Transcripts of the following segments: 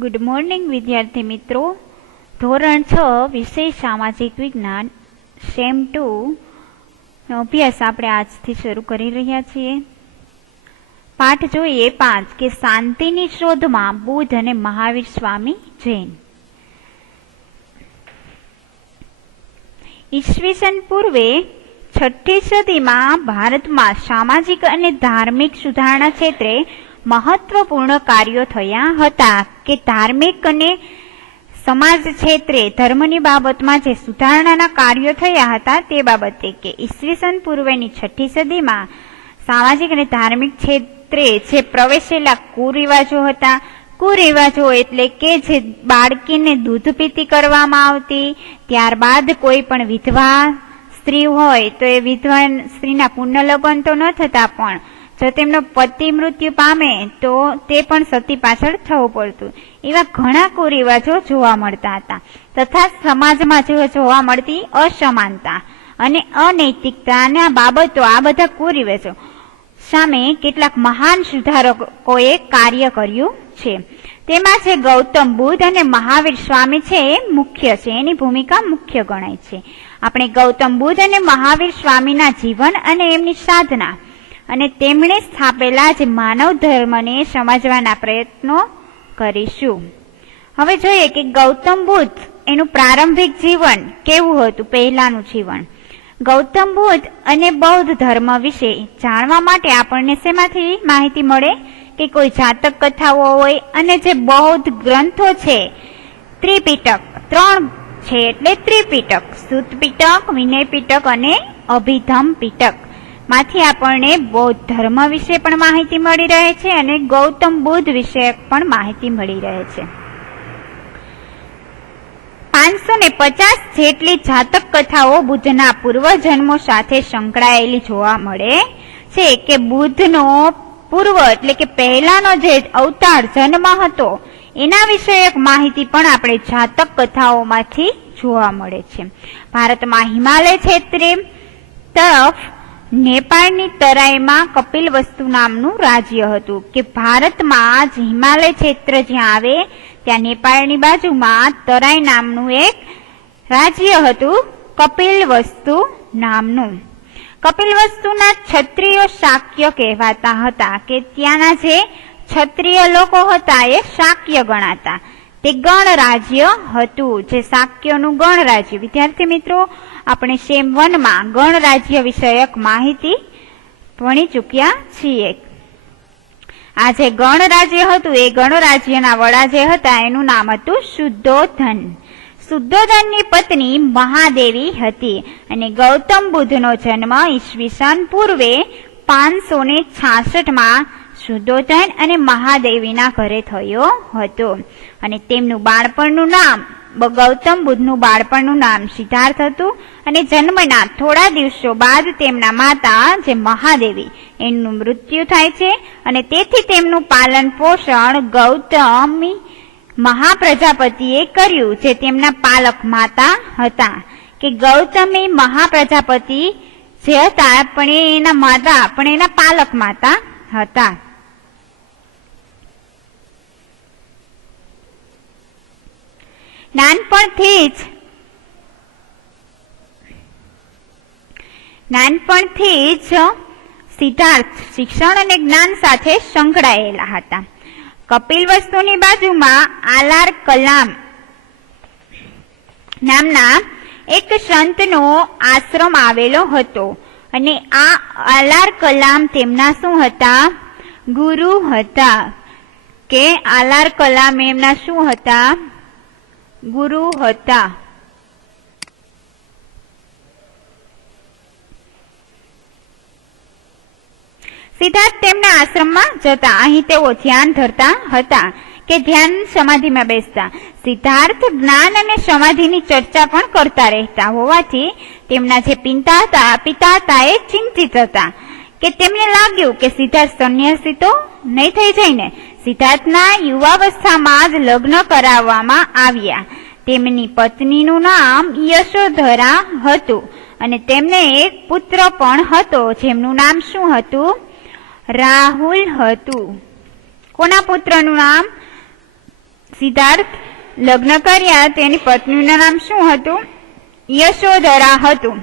Good morning વિદ્યાર્થી મિત્રો. ધોરણ 6 વિષય સામાજિક વિજ્ઞાન સેમ 2 નો અભ્યાસ આપણે આજથી શરૂ કરી રહ્યા છીએ. પાઠ જોઈએ 5 કે શાંતિની શોધમાં બુદ્ધ અને મહાવીર સ્વામી જૈન. ઈસવીસન પૂર્વે 6ઠી સદીમાં ભારતમાં સામાજિક અને ધાર્મિક સુધારણા ક્ષેત્રે મહત્વપૂર્ણ કાર્યો થયા હતા. કે ધાર્મિક અને સમાજ ક્ષેત્રે ધર્મની બાબતમાં જે સુધારણાના કાર્યો થયા હતા તે બાબતે કે ઈસવીસન પૂર્વેની 6ઠી સદીમાં સામાજિક અને ધાર્મિક ક્ષેત્રે જે પ્રવેશેલા કુરિવાજો હતા. કુરિવાજો એટલે કે જે બાળકીને દૂધ પીતી કરવામાં આવતી, ત્યારબાદ કોઈ પણ વિધવા સ્ત્રી હોય તો એ વિધવા સ્ત્રીના પુનઃલગ્ન તો ન થતા, પણ જો તેમનો પતિ મૃત્યુ પામે તો તે પણ સતી પાછળ થવું પડતું. એવા ઘણા કુરિવાજો જોવા મળતા હતા. તથા સમાજમાં જોવા મળતી અસમાનતા અને અનૈતિકતાના બાબતો, આ બધા કુરિવાજો સામે કેટલાક મહાન સુધારકોએ કાર્ય કર્યું છે. તેમાં છે ગૌતમ બુદ્ધ અને મહાવીર સ્વામી છે એ મુખ્ય છે, એની ભૂમિકા મુખ્ય ગણાય છે. આપણે ગૌતમ બુદ્ધ અને મહાવીર સ્વામીના જીવન અને એમની સાધના અને તેમણે સ્થાપેલા જે માનવ ધર્મને સમજવાના પ્રયત્નો કરીશું. હવે જોઈએ કે ગૌતમ બુદ્ધ એનું પ્રારંભિક જીવન કેવું હતું, પહેલાનું જીવન. ગૌતમ બુદ્ધ અને બૌદ્ધ ધર્મ વિશે જાણવા માટે આપણને શેમાંથી માહિતી મળે કે કોઈ જાતક કથાઓ હોય અને જે બૌદ્ધ ગ્રંથો છે, ત્રિપિટક 3 છે એટલે ત્રિપિટક, સુત્ત પિટક, વિનય પિટક અને અભિધમ પિટક માંથી આપણને બૌદ્ધ ધર્મ વિશે પણ માહિતી મળી રહે છે અને ગૌતમ બુદ્ધ વિશે પણ માહિતી મળી રહે છે. 550 જેટલી જાતક કથાઓ બુદ્ધના પૂર્વજન્મો સાથે સંકળાયેલી જોવા મળે છે. કે બુદ્ધનો પૂર્વ એટલે કે પહેલાનો જે અવતાર જન્મ હતો એના વિષયક માહિતી પણ આપણે જાતક કથાઓમાંથી જોવા મળે છે. ભારતમાં હિમાલય ક્ષેત્રે તરફ નેપાળની તરાઈમાં કપિલવસ્તુ નામનું રાજ્ય હતું. કે ભારતમાં જ હિમાલય ક્ષેત્ર જ્યાં આવે ત્યાં નેપાળની બાજુમાં તરાઈ નામનું એક રાજ્ય હતું, કપિલવસ્તુ નામનું. કપિલવસ્તુના ક્ષત્રિયો શાક્ય કહેવાતા હતા. કે ત્યાંના જે ક્ષત્રિય લોકો હતા એ શાક્ય ગણાતા. તે ગણ રાજ્ય હતું, જે શાક્યનું ગણ રાજ્ય. વિદ્યાર્થી મિત્રો, આપણે સેમ 1 માં ગણ રાજ્ય વિષયક માહિતી ભણી ચૂક્યા છીએ. આ જે ગણ રાજ્ય હતું એ ગણ રાજ્યના વડા જે હતા એનું નામ હતું શુદ્ધોધન. શુદ્ધોધનની પત્ની મહાદેવી હતી અને ગૌતમ બુદ્ધનો જન્મ ઈસવીસન પૂર્વે 566 માં શુદ્ધોધન અને મહાદેવીના ઘરે થયો હતો. અને તેમનું બાળપણનું નામ, ગૌતમ બુદ્ધનું બાળપણનું નામ સિદ્ધાર્થ હતું. અને જન્મના થોડા દિવસો બાદ તેમના માતા જે મહાદેવી એનું મૃત્યુ થાય છે અને તેથી તેમનું પાલન પોષણ ગૌતમી મહાપ્રજાપતિએ કર્યું, જે તેમના પાલક માતા હતા. કે ગૌતમી મહાપ્રજાપતિ જે હતા પણ એના માતા પણ એના પાલક માતા હતા. નાનપણથી જ સિદ્ધાર્થ શિક્ષણ અને જ્ઞાન સાથે સંકળાયેલા હતા. કપિલવસ્તુની બાજુમાં આલાર કલામ નામના એક સંતનો આશ્રમ આવેલો હતો અને આ આલાર કલામ તેમના શું હતા? ગુરુ હતા. કે આલાર કલામ એમના શું હતા? ગુરુ હતા. સિદ્ધાર્થ તેમના આશ્રમમાં જતા. અહીં તેઓ ધ્યાન ધરતા હતા કે ધ્યાન સમાધિમાં બેસતા. સિદ્ધાર્થ જ્ઞાન અને સમાધિની ચર્ચા પણ કરતા રહેતા હોવાથી તેમના જે પિતા હતા એ ચિંતિત હતા. કે તેમને લાગ્યું કે સિદ્ધાર્થ સંન્યાસી તો નહીં થઈ જાય ને. સિદ્ધાર્થના યુવાવસ્થામાં જ લગ્ન કરાવવામાં આવ્યા. તેમની પત્નીનું નામ યશોધરા હતું અને તેમને એક પુત્ર પણ હતો જેમનું નામ શું હતું? રાહુલ હતું. કોના પુત્રનું નામ? સિદ્ધાર્થ લગ્ન કર્યા તેની પત્નીનું નામ શું હતું? યશોધરા હતું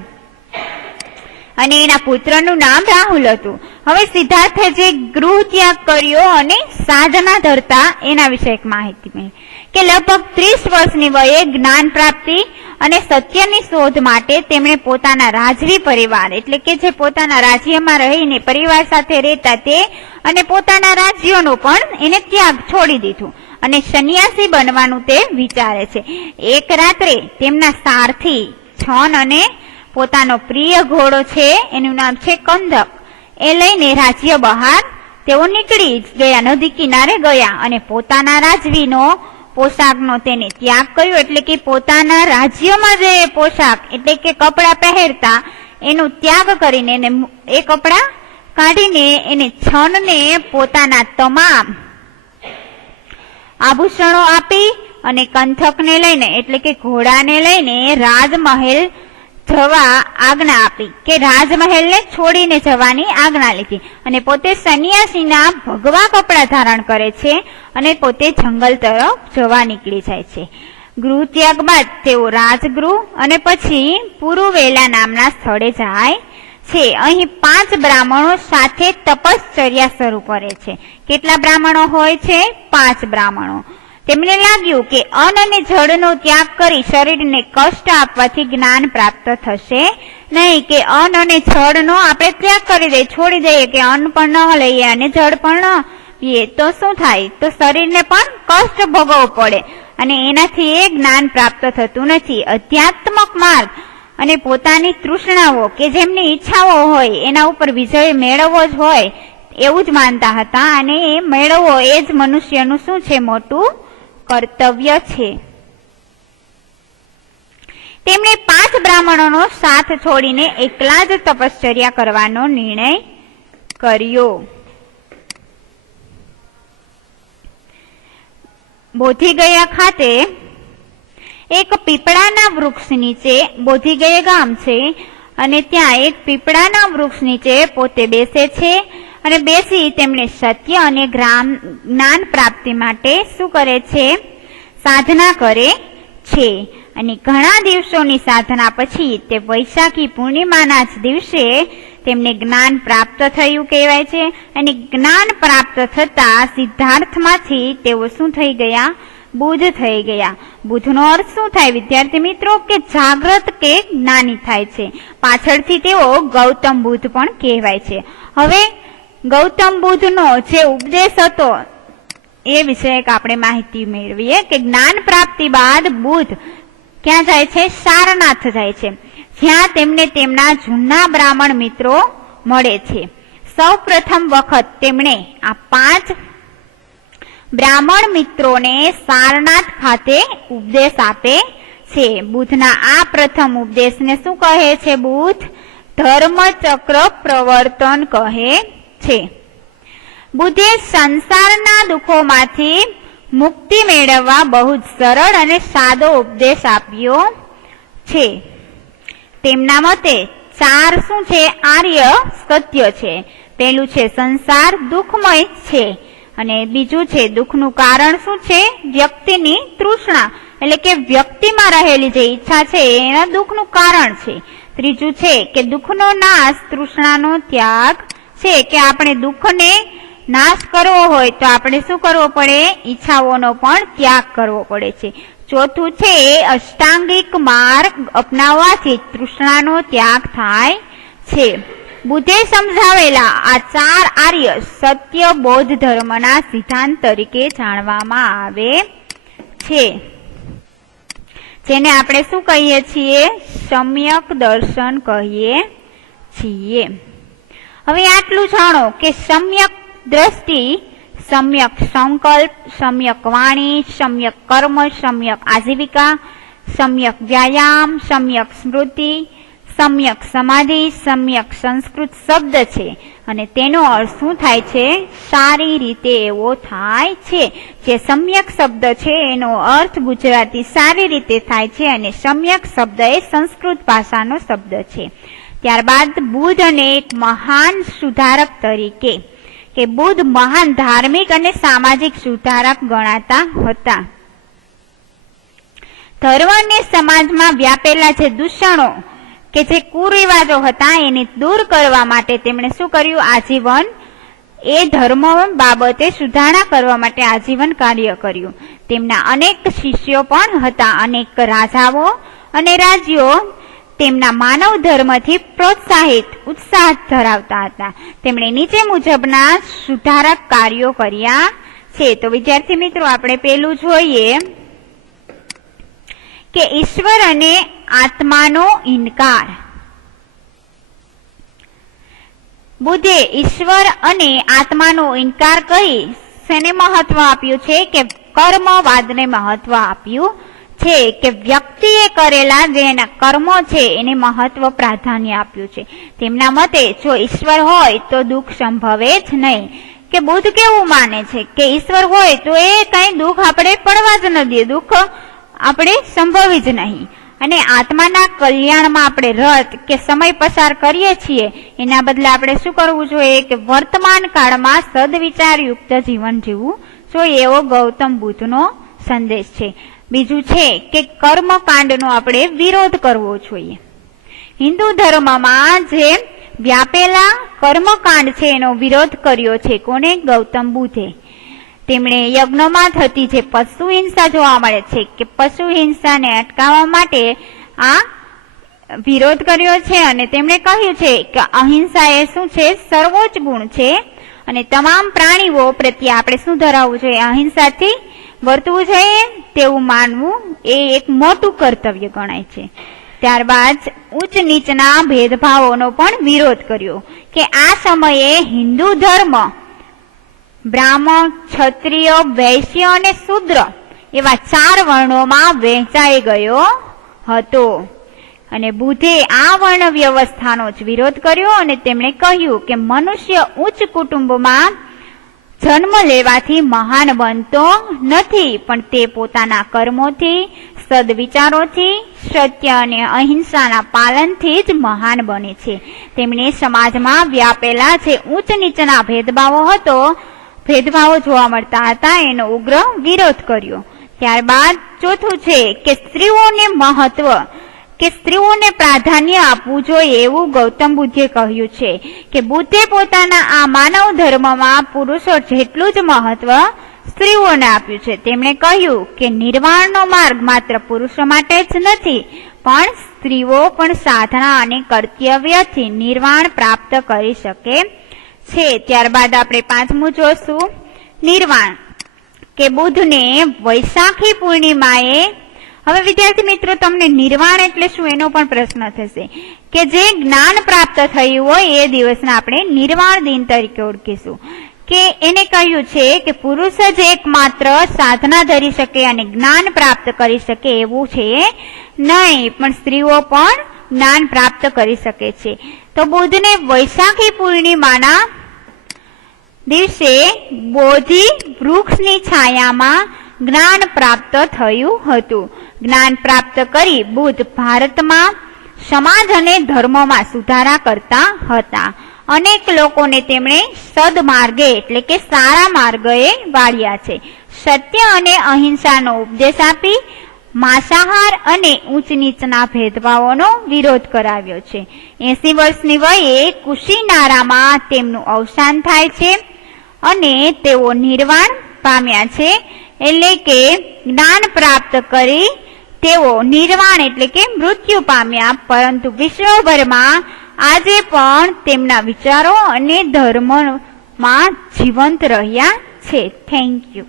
અને એના પુત્રનું નામ રાહુલ હતું. હવે સિદ્ધાર્થે જે ગૃહ ત્યાગ કર્યો અને સાધના ધરતા એના વિશે એક માહિતી મળી કે લગભગ 30 વર્ષની વયે જ્ઞાન પ્રાપ્તિ અને સત્યની શોધ માટે તેમણે પોતાના રાજવી પરિવાર એટલે કે જે પોતાના રાજ્યમાં રહીને પરિવાર સાથે રહેતા તે અને પોતાના રાજ્યોનો પણ એને ત્યાગ છોડી દીધું અને સંન્યાસી બનવાનું તે વિચારે છે. એક રાત્રે તેમના સારથી છન અને પોતાનો પ્રિય ઘોડો છે એનું નામ છે કંધક એ લઈને રાજ્ય બહાર તેઓ નીકળી ગયા, નદી કિનારે ગયા અને પોતાના રાજવીનો પોશાકનો તેને ત્યાગ કર્યો એટલે કે પોતાના રાજ્યમાં જે પોશાક એટલે કે કપડા પહેરતા એનો ત્યાગ કરીને એ કપડા કાઢીને એને છનને પોતાના તમામ આભૂષણો આપી અને કંથકને લઈને એટલે કે ઘોડાને લઈને રાજમહેલ જવા આજ્ઞા આપી કે રાજમહેલને છોડીને જવાની આજ્ઞા લીધી અને પોતે સંન્યાસીના ભગવા કપડા ધારણ કરે છે અને પોતે જંગલ તરફ જવા નીકળી જાય છે. ગૃહ ત્યાગ બાદ તેઓ રાજગૃહ અને પછી પુરુવેલા નામના સ્થળે જાય છે. અહીં 5 બ્રાહ્મણો સાથે તપશ્ચર્યા શરૂ કરે છે. કેટલા બ્રાહ્મણો હોય છે? 5 બ્રાહ્મણો. તેમને લાગ્યું કે અન્ન અને જળનો ત્યાગ કરી શરીરને કષ્ટ આપવાથી જ્ઞાન પ્રાપ્ત થશે નહીં, કે અન્ન અને જળનો આપણે ત્યાગ કરી દઈએ, છોડી દઈએ કે અન્ન પણ ન લઈએ અને જળ પણ ન પીએ તો શું થાય? તો શરીરને પણ કષ્ટ ભોગવવું પડે અને એનાથી એ જ્ઞાન પ્રાપ્ત થતું નથી. અધ્યાત્મક માર્ગ અને પોતાની તૃષ્ણાઓ કે જેમની ઈચ્છાઓ હોય એના ઉપર વિજય મેળવવો જ હોય એવું જ માનતા હતા અને એ મેળવવો એ જ મનુષ્યનું શું છે? મોટું કર્તવ્ય છે. તેમણે 5 બ્રાહ્મણોનો સાથ છોડીને એકલા જ તપશ્ચર્યા કરવાનો નિર્ણય કર્યો. બોધિગયા ખાતે એક પીપળાના વૃક્ષ નીચે, બોધિગયા ગામ છે અને ત્યાં એક પીપળાના વૃક્ષ નીચે પોતે બેસે છે અને બેસી તેમણે સત્ય અને જ્ઞાન પ્રાપ્તિ માટે શું કરે છે? સાધના કરે છે. અને ઘણા દિવસોની સાધના પછી તે વૈશાખી પૂર્ણિમાના જ દિવસે તેમને જ્ઞાન પ્રાપ્ત થયું કહેવાય છે. અને જ્ઞાન પ્રાપ્ત થતા સિદ્ધાર્થમાંથી તેઓ શું થઈ ગયા? બુદ્ધ થઈ ગયા. બુદ્ધનો અર્થ શું થાય વિદ્યાર્થી મિત્રો? કે જાગ્રત કે જ્ઞાની થાય છે. પાછળથી તેઓ ગૌતમ બુદ્ધ પણ કહેવાય છે. હવે ગૌતમ બુદ્ધનો જે ઉપદેશ હતો એ વિશે આપણે માહિતી મેળવીએ કે જ્ઞાન પ્રાપ્તિ બાદ બુદ્ધ ક્યાં જાય છે? સારનાથ જાય છે, જ્યાં તેમને તેમના જૂના બ્રાહ્મણ મિત્રો મળે છે. સૌ પ્રથમ વખત તેમણે આ 5 બ્રાહ્મણ મિત્રોને સારનાથ ખાતે ઉપદેશ આપે છે. બુદ્ધના આ પ્રથમ ઉપદેશને શું કહે છે? બુદ્ધ ધર્મચક્ર પ્રવર્તન કહે છે. બુદ્ધે સંસારના દુઃખોમાંથી મુક્તિ મેળવવા બહુ જ સરળ અને સાદો ઉપદેશ આપ્યો છે. તેમના મતે 4 શું છે? આર્ય સત્ય છે. પહેલું છે સંસાર દુઃખમય છે અને બીજું છે દુઃખનું કારણ શું છે? વ્યક્તિની તૃષ્ણા એટલે કે વ્યક્તિમાં રહેલી જે ઈચ્છા છે એના દુઃખનું કારણ છે. ત્રીજું છે કે દુઃખનો નાશ તૃષ્ણાનો ત્યાગ છે, કે આપણે દુઃખને નાશ કરવો હોય તો આપણે શું કરવો પડે? ઈચ્છાઓનો પણ ત્યાગ કરવો પડે છે. ચોથું છે અષ્ટાંગિક માર્ગ અપનાવવાથી તૃષ્ણાનો ત્યાગ થાય છે. બુદ્ધે સમજાવેલા આ 4 આર્ય સત્ય બૌદ્ધ ધર્મના સિદ્ધાંત તરીકે જાણવામાં આવે છે, જેને આપણે શું કહીએ છીએ? સમ્યક દર્શન કહીએ છીએ. હવે આટલું જાણો કે સમ્યક દ્રષ્ટિ, સમ્યક સંકલ્પ, સમ્યક વાણી, સમ્યક કર્મ, સમ્યક આજીવિકા, સમ્યક વ્યાયામ, સમ્યક સ્મૃતિ, સમ્યક સમાધિ, સમ્યક સંસ્કૃત શબ્દ છે અને તેનો અર્થ શું થાય છે? સારી રીતે એવો થાય છે. જે સમ્યક શબ્દ છે એનો અર્થ ગુજરાતી સારી રીતે થાય છે અને સમ્યક શબ્દ એ સંસ્કૃત ભાષાનો શબ્દ છે. ત્યારબાદ બુદ્ધ અને એક મહાન સુધારક તરીકે, કે બુદ્ધ મહાન ધાર્મિક અને સામાજિક સુધારક ગણાતા હતા. ધર્મ અને સમાજમાં વ્યાપેલા જે દૂષણો કે જે કુરિવાજો હતા એને દૂર કરવા માટે તેમણે શું કર્યું? આજીવન એ ધર્મ બાબતે સુધારણા કરવા માટે આજીવન કાર્ય કર્યું. તેમના અનેક શિષ્યો પણ હતા. અનેક રાજાઓ અને રાજ્યો તેમના માનવ ધર્મથી પ્રોત્સાહિત ઉત્સાહ ધરાવતા હતા. તેમણે નીચે મુજબના સુધારક કાર્યો કર્યા છે. તો વિદ્યાર્થી મિત્રો, આપણે પેલું જોઈએ કે ઈશ્વર અને આત્માનો ઇનકાર. બુદ્ધે ઈશ્વર અને આત્માનો ઇનકાર કરી શેને મહત્વ આપ્યું છે? કે કર્મવાદને મહત્વ આપ્યું છે, કે વ્યક્તિએ કરેલા જે એના કર્મો છે એને મહત્વ પ્રાધાન્ય આપ્યું છે. તેમના મતે જો ઈશ્વર હોય તો દુઃખ સંભવે જ નહીં. કે બુદ્ધ કેવું માને છે કે ઈશ્વર હોય તો એ કઈ દુઃખ આપણે પડવા જ ન દે, દુઃખ આપણે સંભવી જ નહીં. અને આત્માના કલ્યાણમાં આપણે રત કે સમય પસાર કરીએ છીએ એના બદલે આપણે શું કરવું જોઈએ? કે વર્તમાન કાળમાં સદવિચારયુક્ત જીવન જીવવું જોઈએ, એવો ગૌતમ બુદ્ધનો સંદેશ છે. બીજું છે કે કર્મકાંડનો આપણે વિરોધ કરવો જોઈએ. હિન્દુ ધર્મમાં જે વ્યાપેલા કર્મકાંડ છે એનો વિરોધ કર્યો છે. કોને? ગૌતમ બુદ્ધે. તેમણે યજ્ઞમાં થતી જે પશુ હિંસા જોવા મળે છે કે પશુ હિંસાને અટકાવવા માટે આ વિરોધ કર્યો છે. અને તેમણે કહ્યું છે કે અહિંસા એ શું છે? સર્વોચ્ચ ગુણ છે. અને તમામ પ્રાણીઓ પ્રત્યે આપણે શું ધરાવવું જોઈએ? અહિંસાથી વર્તવું જોઈએ તેવું માનવું એ એક મોટું કર્તવ્ય ગણાય છે. ત્યારબાદ ઉચ્ચ નીચના ભેદભાવોનો પણ વિરોધ કર્યો કે આ સમયે હિન્દુ ધર્મ બ્રાહ્મણ, ક્ષત્રિય, વૈશ્ય અને શૂદ્ર એવા 4 વર્ણોમાં વહેંચાઈ ગયો હતો. અને બુદ્ધે આ વર્ણ વ્યવસ્થાનો જ વિરોધ કર્યો અને તેમણે કહ્યું કે મનુષ્ય ઉચ્ચ કુટુંબમાં જન્મ લેવાથી મહાન બનતો નથી, પણ તે પોતાના કર્મોથી, સદવિચારોથી, સત્ય અને અહિંસાના પાલનથી જ મહાન બને છે. તેમણે સમાજમાં વ્યાપેલા જે ઉચ્ચ નીચના ભેદભાવો જોવા મળતા હતા એનો ઉગ્ર વિરોધ કર્યો. ત્યારબાદ ચોથું છે કે સ્ત્રીઓને મહત્વ કે સ્ત્રીઓને પ્રાધાન્ય આપવું જોઈએ એવું ગૌતમ બુદ્ધે કહ્યું છે. કે બુદ્ધે પોતાના આ માનવ ધર્મમાં પુરુષો જેટલું જ મહત્વ સ્ત્રીઓને આપ્યું છે. તેમણે કહ્યું કે નિર્વાણનો માર્ગ માત્ર પુરુષો માટે જ નથી, પણ સ્ત્રીઓ પણ સાધના અને કર્તવ્યથી નિર્વાણ પ્રાપ્ત કરી શકે છે. ત્યારબાદ આપણે 5મું જોશું, નિર્વાણ. કે બુદ્ધને વૈશાખી પૂર્ણિમાએ, હવે વિદ્યાર્થી મિત્રો તમને નિર્વાણ એટલે શું એનો પણ પ્રશ્ન થશે, કે જે જ્ઞાન પ્રાપ્ત થયું હોય એ દિવસને આપણે નિર્વાણ દિન તરીકે ઓળખીશું. કે એને કહ્યું છે કે પુરુષ જ એકમાત્ર સાધના ધરી શકે અને જ્ઞાન પ્રાપ્ત કરી શકે એવું છે નહીં, પણ સ્ત્રીઓ પણ જ્ઞાન પ્રાપ્ત કરી શકે છે. તો બુદ્ધને વૈશાખી પૂર્ણિમાના દિવસે બોધિ વૃક્ષની છાયામાં જ્ઞાન પ્રાપ્ત થયું હતું. જ્ઞાન પ્રાપ્ત કરી બુદ્ધ ભારતમાં સમાજ અને ધર્મમાં સુધારા કરતા હતા. અનેક લોકોને તેમણે સદમાર્ગે એટલે કે સારા માર્ગે વાળ્યા છે. સત્ય અને અહિંસાનો ઉપદેશ આપી માંસાહાર અને ઊંચ નીચના ભેદભાવોનો વિરોધ કરાવ્યો છે. 80 વર્ષની વયે કુશીનારામાં તેમનું અવસાન થાય છે અને તેઓ નિર્વાણ પામ્યા છે. એટલે કે જ્ઞાન પ્રાપ્ત કરી તેઓ નિર્વાણ એટલે કે મૃત્યુ પામ્યા, પરંતુ વિશ્વભરમાં આજે પણ તેમના વિચારો અને ધર્મમાં જીવંત રહ્યા છે. Thank you.